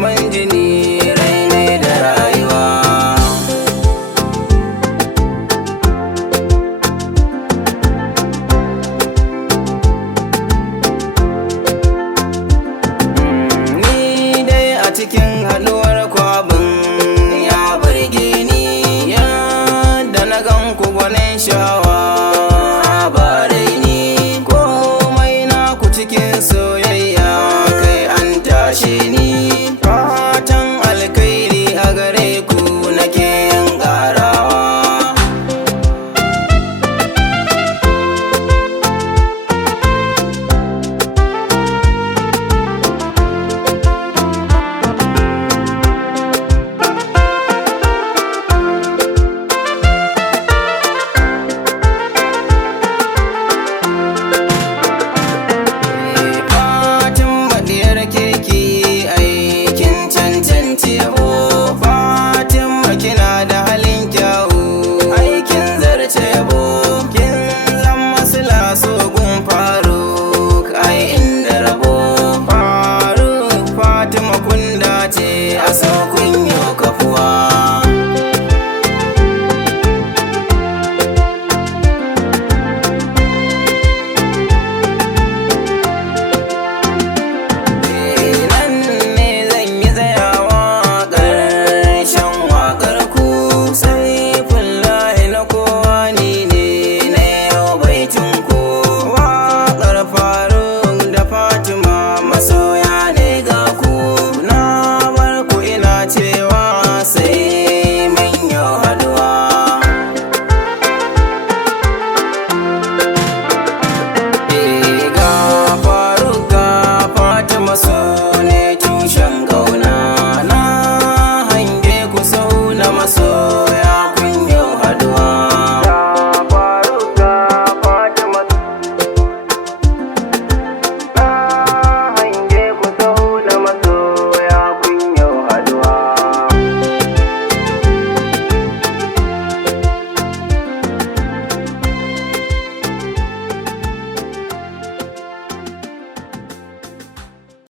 zaman jini rai ne da rayuwa. Ni dai a cikin haɗuwar kwabin ya burge ni, yadda na gan ku gwanin shawa barai ni, komai na ku cikin soyayya kai an tashe ni. Fatan alkhairi a gare ku nake yin ƙarawa. Fatima kina da halin kyawu, aikin zarce yabo, kin zama sila sogun faruk, ai inda rabo. Faruk Fatima kun dace a